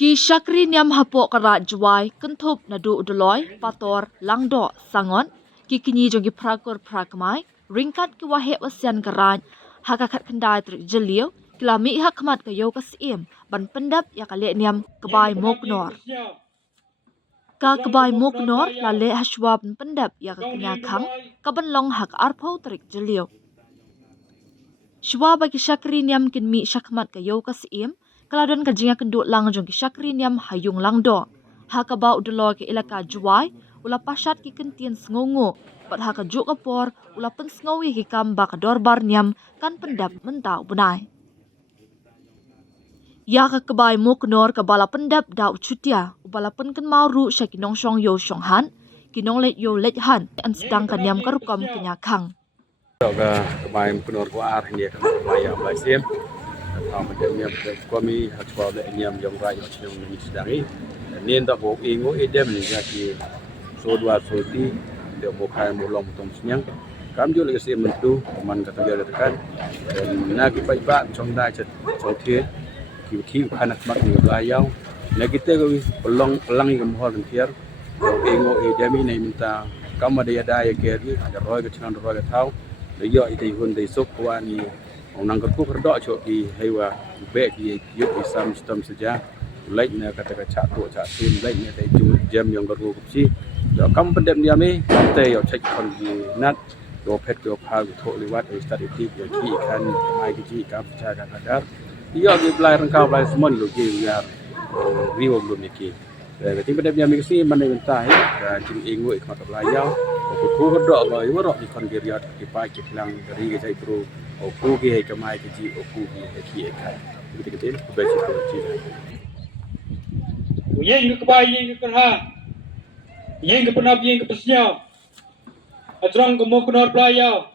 Ki Syakri niam hapok karat juai kentup nadu udoloi pator langdo sangon ki kinyi jogi prakor prakmai ringkat ki wahe wasian karan hakakat kendai trik jeliu kilami hakmat kayo kasim ban pendap ya kale niam kebai moknor ka kebai moknor lale haswab pendap ya kenya khang kaban long hak arpau trik jeliu Shwa bagi Syakri niam kin mi syakmat kayo kasim Kaladan kajinga kenduk lang jong ki Syakri niam hayung lang do. Haka ba udelo ki ilaka juai, ula pasyat ki kentien sengongo. Pat haka juk kapor, ula pensengawi ki kamba ka dorbar niam kan pendap mentau benai. Ya ka kebai mo kenor ka bala pendap dau cutia. Ubala pen ken mauru sya kinong syong yo syong han, kinong let yo let han, an sedang kan niam karukam kenyakang. Kebai penor ko ar ni kan maya basim atau macam ni kami hatwa le niam yang raya chinong ni sedari ni ndak bo ingo edem ni ki so dua so ti de bo kai mo long tom senyang kam jo le sim mentu man kata dia tekan na ki pai ba chong dai chat chong thie ki anak mak ni raya la kita ko pelong pelang yang hol tiar bo ingo edem ni minta kam ada ya dai ke ri ada roy ke chinong roy ke thau le yo i ti hun dei sok wa ni orang kerku kerja cok di hewa baik di yuk di sam saja like ni kata cak tu like ni dari jam yang kerku kupsi kalau kamu pendem dia ni nanti yo cek kon di nat yo pet yo pal yo thok liwat yo statistik yo ki kan mai ki kam cara kadar yo di belai rengkau belai semua lo ki ya riwo belum ni ki jadi pendem dia ni mana mentah ya jadi ingo ikmat belayau kerku kerja kalau yo ro di kon geriat di pai ki lang dari ke cai pro oku ki hai kamai ki ji oku ki hai ki kai betul baca tu cina yang ke kebai yang ke kerha yang ke penap yang ke pesnya atrang ke moknor playau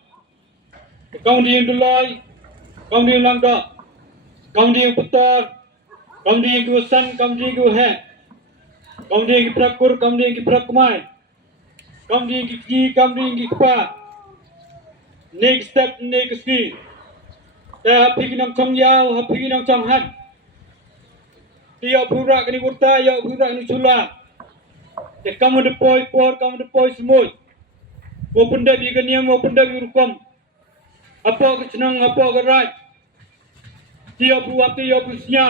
kau di yang doloi kau di yang langda kau di yang putar kau di yang ke san kau di yang ke he kau di yang ke prakur kau di yang ke prakmai kau di yang ke ji kau di yang ke kepa next step next ski dah pergi nang chong yau ha pergi nang chong han dia burak ni burta ya burak ni chula te kamu depoi por kamu depoi semua mo punda di gania mo punda di rukom apa ke senang apa ke rai dia buat dia busnya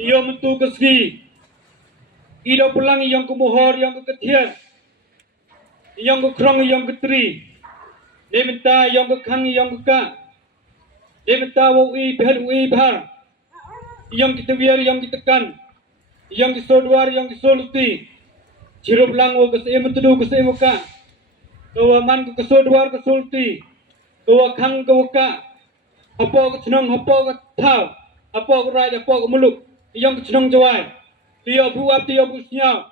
dia mentu ke ski ida pulang yang ke mohor yang ke ketian yang ke krong yang ke tri dia minta yang ke kang yang ke ka dia minta wui bahar yang kita biar yang kita kan yang disodwar yang disoluti cirup lang wo ke se mentu ke se muka kawa man ke sodwar ke soluti kawa kang ke muka apa ke senang apa ke tau apa ke raja apa ke muluk yang ke senang jawai dia buat dia busnya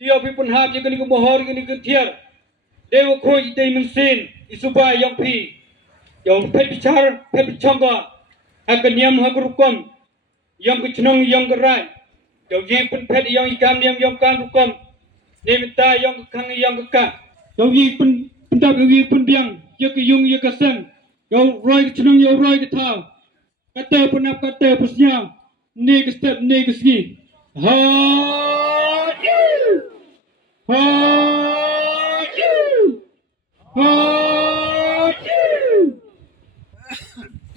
dia pun hab je ke mohor ke tiar dewa khoi dei mensin isuba yang pi yang pet bicara pet bicangga akan niam hagurukom yang kecnong yang gerai yang ji pun pet yang ikam niam yang kan rukom ne minta yang kang yang ka yang ji pun pendap yang ji pun biang ya ke yung ya ke sen yang roi kecnong yang roi ke tau kata penap kata pusnya ne ke step ne ke ski ha you ha